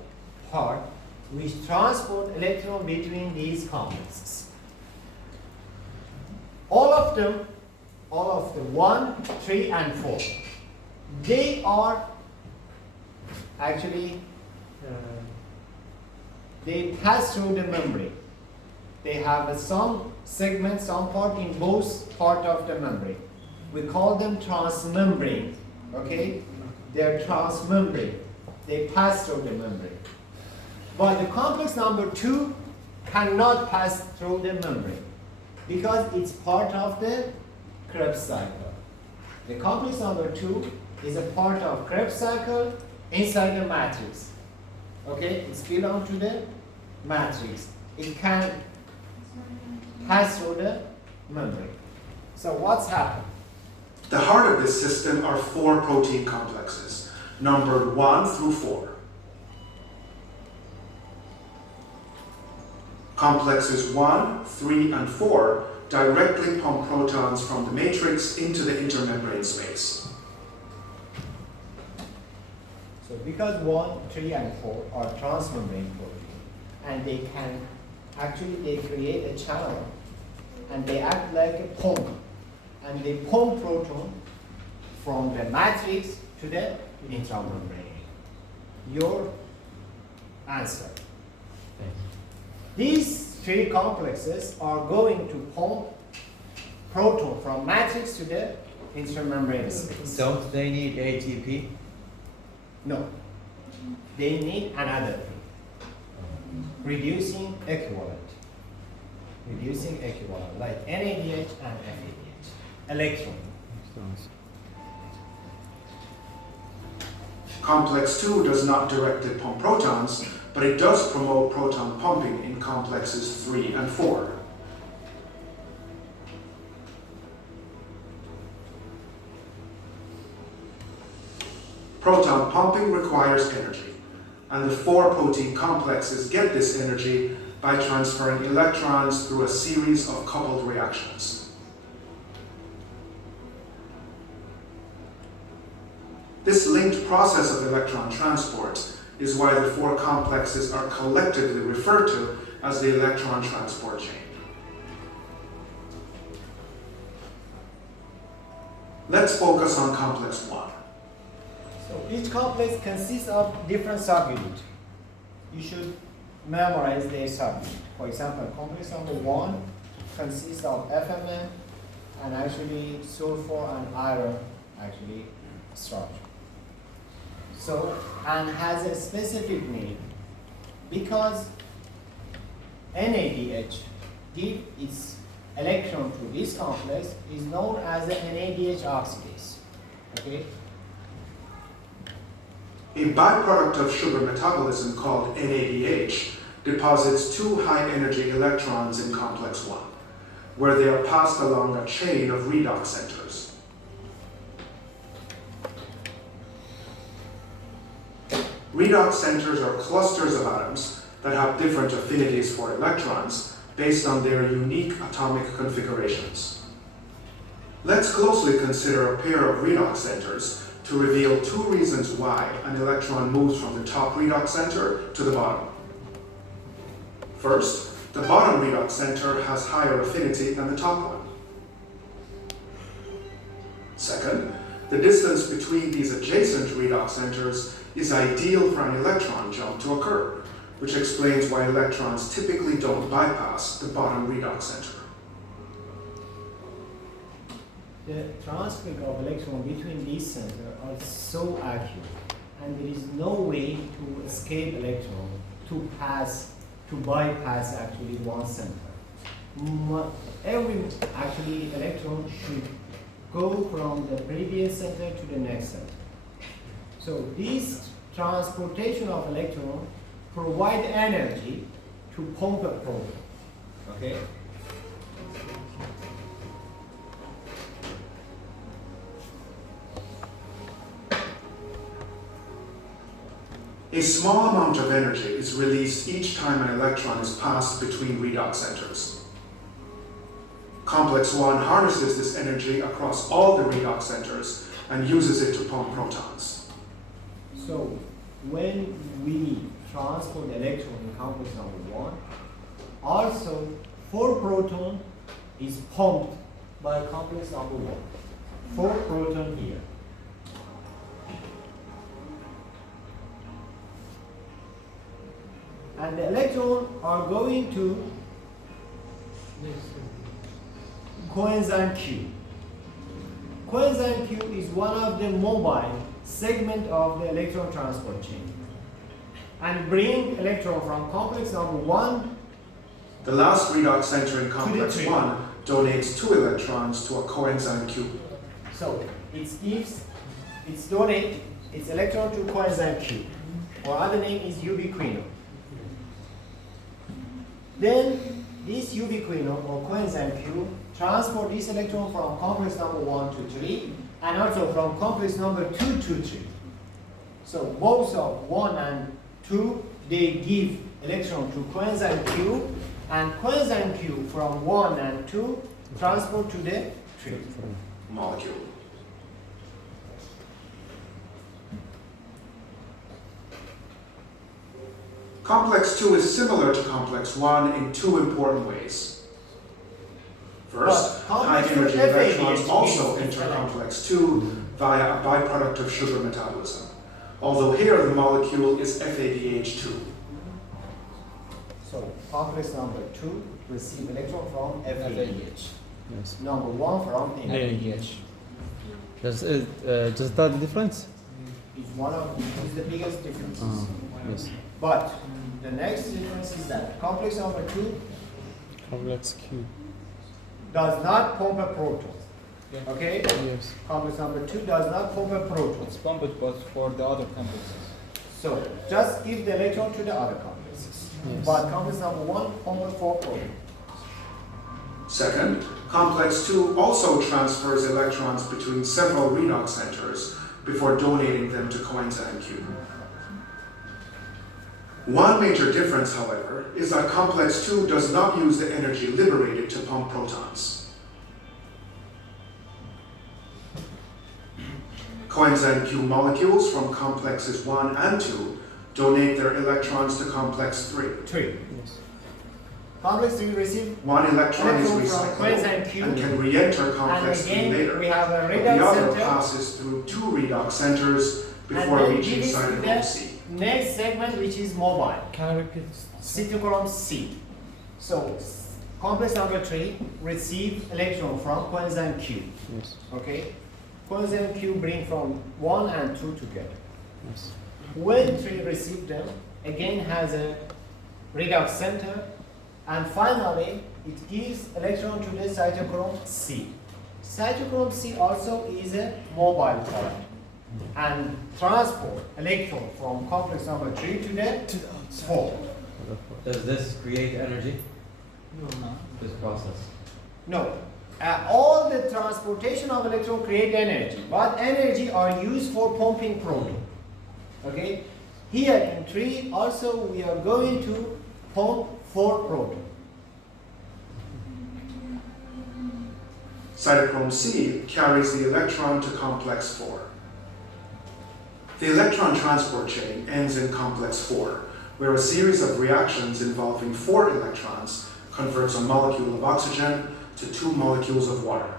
parts which transport electron between these complexes. All of the 1, 3, and 4, they are actually, they pass through the membrane. They have some segment, some part in both part of the membrane. We call them transmembrane, okay? They're transmembrane. They pass through the membrane. But the complex number 2 cannot pass through the membrane because it's part of the Krebs cycle. The complex number 2 is a part of Krebs cycle inside the matrix. Okay, it's belong to the matrix. It can pass through the membrane. So what's happened? The heart of this system are 4 protein complexes, numbered 1 through 4. Complexes 1, 3, and 4 directly pump protons from the matrix into the intermembrane space. So because 1, 3, and 4 are transmembrane protein, and they can actually they create a channel, and they act like a pump, and they pump proton from the matrix to the intramembrane. Your answer. These 3 complexes are going to pump proton from matrix to the intramembrane space. Don't they need ATP? No. They need another thing. Reducing equivalent. Reducing equivalent, like NADH and FADH. Electron. Complex 2 does not directly pump protons, but it does promote proton pumping in complexes 3 and 4. Proton pumping requires energy, and the 4 protein complexes get this energy by transferring electrons through a series of coupled reactions. This linked process of electron transport is why the 4 complexes are collectively referred to as the electron transport chain. Let's focus on complex 1. So each complex consists of different subunits. You should memorize their subunit. For example, complex number 1 consists of FMN and actually sulfur and iron actually structure. So, and has a specific name because NADH give its electron to this complex is known as the NADH oxidase. Okay? A byproduct of sugar metabolism called NADH deposits 2 high-energy electrons in complex 1, where they are passed along a chain of redox centers. Redox centers are clusters of atoms that have different affinities for electrons based on their unique atomic configurations. Let's closely consider a pair of redox centers to reveal 2 reasons why an electron moves from the top redox center to the bottom. First, the bottom redox center has higher affinity than the top one. Second, the distance between these adjacent redox centers is ideal for an electron jump to occur, which explains why electrons typically don't bypass the bottom redox center. The transfer of electron between these centers are so accurate, and there is no way to escape electron to bypass actually one center. Every actually electron should go from the previous center to the next center. So this transportation of electron provide energy to pump a proton. Okay? A small amount of energy is released each time an electron is passed between redox centers. Complex 1 harnesses this energy across all the redox centers and uses it to pump protons. So when we transport the electron in complex number 1, also 4 proton is pumped by complex number 1. 4 proton here. And the electron are going to coenzyme Q. Coenzyme Q is one of the mobile segment of the electron transport chain. And bring electron from complex number 1. The last redox center in complex tree. 1 donates 2 electrons to a coenzyme Q. So it's donate its electron to coenzyme Q, or other name is ubiquinol. Then this ubiquinol or coenzyme Q transport this electron from complex number 1 to 3, and also from complex number 2 to 3. So both of 1 and 2, they give electron to coenzyme Q, and coenzyme Q from 1 and 2 transport to the 3 molecule. Complex 2 is similar to complex 1 in 2 important ways. First, But high complex energy 2 electrons FADH also is enter complex 2 via a byproduct of sugar metabolism, although here the molecule is FADH2. So complex number 2 receive electron from FADH. Yes. Number 1 from NADH. Does that difference? Is the biggest difference. Yes. But the next difference is that complex number 2 Complex Q. does not pump a proton. Yeah. Okay? Yes. Complex number 2 does not pump a proton. It's pumped but for the other complexes. So just give the electron to the other complexes. Yes. But complex number 1 pump 4 proton. Second, complex 2 also transfers electrons between several redox centers before donating them to coenzyme Q. One major difference, however, is that complex 2 does not use the energy liberated to pump protons. Coenzyme Q molecules from complexes 1 and 2 donate their electrons to complex 3. 3. Yes. Complex 3 receive 1 electron is electron from coenzyme recycled Q. and can re-enter And complex 3 again, later. we have a The redox other center. passes through 2 redox centers before And then reaching give it to cytochrome the C. next segment, which is mobile. Can I repeat? Cytochrome C. So complex number 3 receive electron from coenzyme Q. Yes. Okay? Coenzyme Q bring from 1 and 2 together. Yes. When 3 receive them, again has a redox center, and finally it gives electron to the cytochrome C. Cytochrome C also is a mobile product and transport electron from complex number 3 to the 4. Does this create energy? No, no. This process. No. All the transportation of electron create energy, but energy are used for pumping proton. Okay? Here in 3 also we are going to pump 4 proton. Cytochrome C carries the electron to complex 4. The electron transport chain ends in complex 4, where a series of reactions involving 4 electrons converts a molecule of oxygen to 2 molecules of water.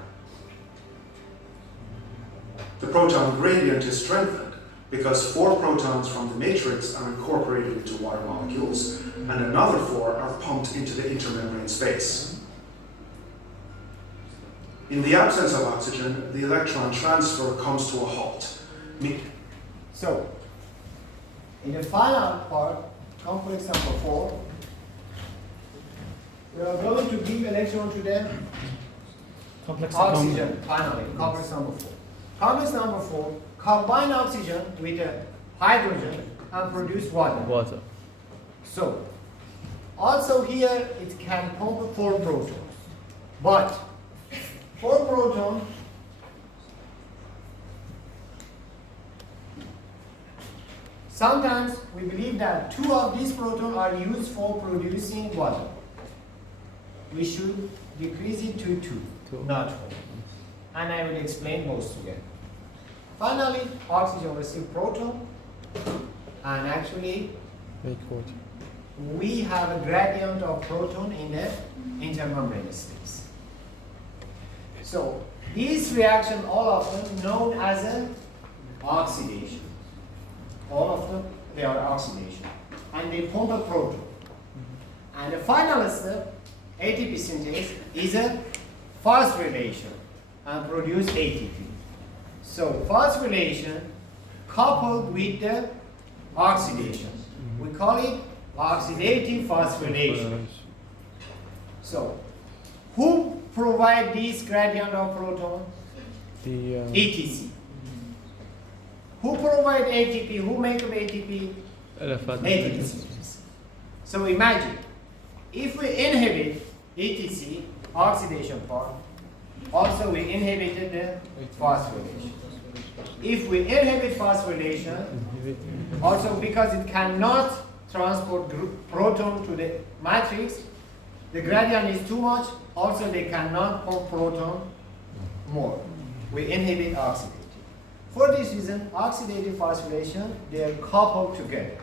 The proton gradient is strengthened because 4 protons from the matrix are incorporated into water molecules, and another 4 are pumped into the intermembrane space. In the absence of oxygen, the electron transfer comes to a halt. So, in the final part, complex number 4, we are going to give electron to the Complex oxygen, finally, complex number 4. Complex number 4 combine oxygen with a hydrogen and produce water. Water. So, also here it can pump 4 protons. But 4 proton sometimes we believe that 2 of these protons are used for producing water. We should decrease it to 2, not 4. And I will explain both together. Finally, oxygen receives proton, and actually Make what? we have a gradient of proton in the intermembrane states. So these reactions, all of them, known as an oxidation. All of them, they are oxidation, and they pump a proton. And the final step, ATP synthesis, is a phosphorylation and produce ATP. So phosphorylation coupled with the oxidation, we call it oxidative phosphorylation. So who provide this gradient of proton? The ETC. Who provide ATP? Who make up ATP? ATP synthesis. So imagine, if we inhibit ETC, oxidation part, also we inhibited the phosphorylation. If we inhibit phosphorylation, also because it cannot transport proton to the matrix, the gradient is too much, also they cannot pump proton more. We inhibit oxidative. For this reason, oxidative phosphorylation, they are coupled together.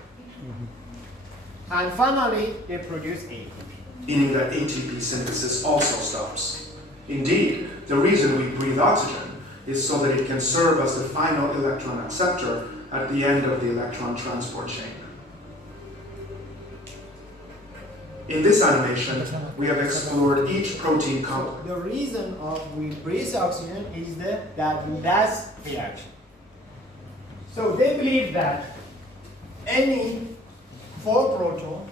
And finally, they produce ATP. Meaning that ATP synthesis also stops. Indeed, the reason we breathe oxygen is so that it can serve as the final electron acceptor at the end of the electron transport chain. In this animation, we have explored each protein complex. The reason of we breathe oxygen is that that's reaction. So they believe that any 4 proton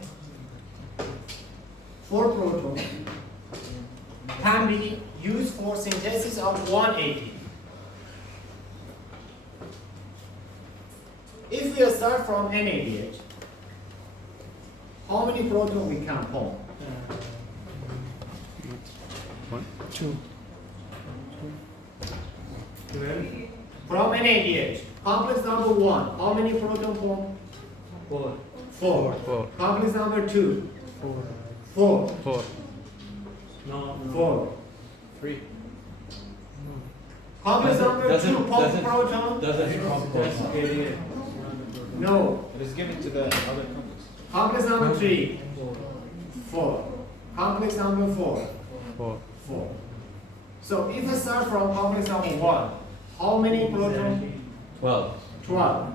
can be used for synthesis of 1 ATP. If we start from NADH, how many protons we can pump? 1, 2. 12, From NADH, complex number 1, how many proton pump? 4, 4. 4. Complex number 2, 4. 4. 4. no, 4. 3. Complex number 2, doesn't- pump proton? Doesn't pump That's proton. area. No. It is given to the other complex. Complex number 3, 4, 4. Complex number 4, 4. 4. So if I start from complex number 1, how many protons? 12. 12.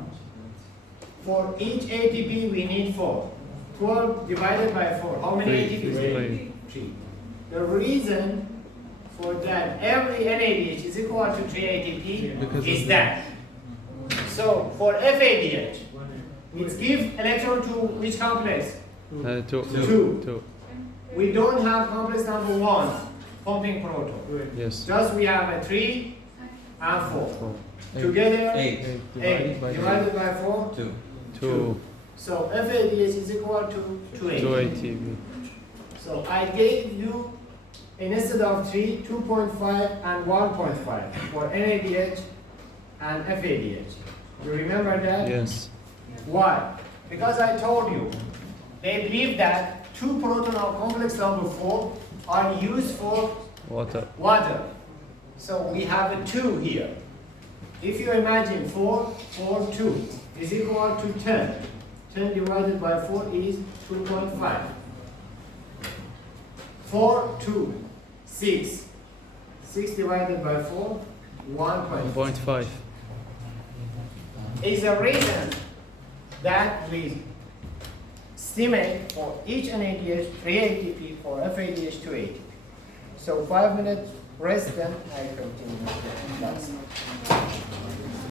For each ATP we need 4. 12 divided by 4, how many ATPs? 3. 3. The reason for that every NADH is equal to 3 ATP Because is of that. So for FADH, 1, it gives electron to which complex? 2. 2. 2. We don't have complex number 1 pumping proton. 12, Just we have a 3 and 4. 4. Together, 8. 8 divided by 4. 2. 2. So FADH is equal to 2 2 ATP. ATP. So I gave you, instead of 3, 2.5 and 1.5 for NADH and FADH. You remember that? Yes. Why? Because I told you, they believe that 2 proton of complex number 4 are used for Water. water. So we have a 2 here. If you imagine 4, 4, 2 is equal to 10. 10 divided by 4 is 2.5. 4, 2, 6. 6 divided by 4, 1.5. 1.5. Is a reason that we estimate for each NADH 3 ATP, for FADH 2 ATP. So 5 minutes rest, then I continue. That's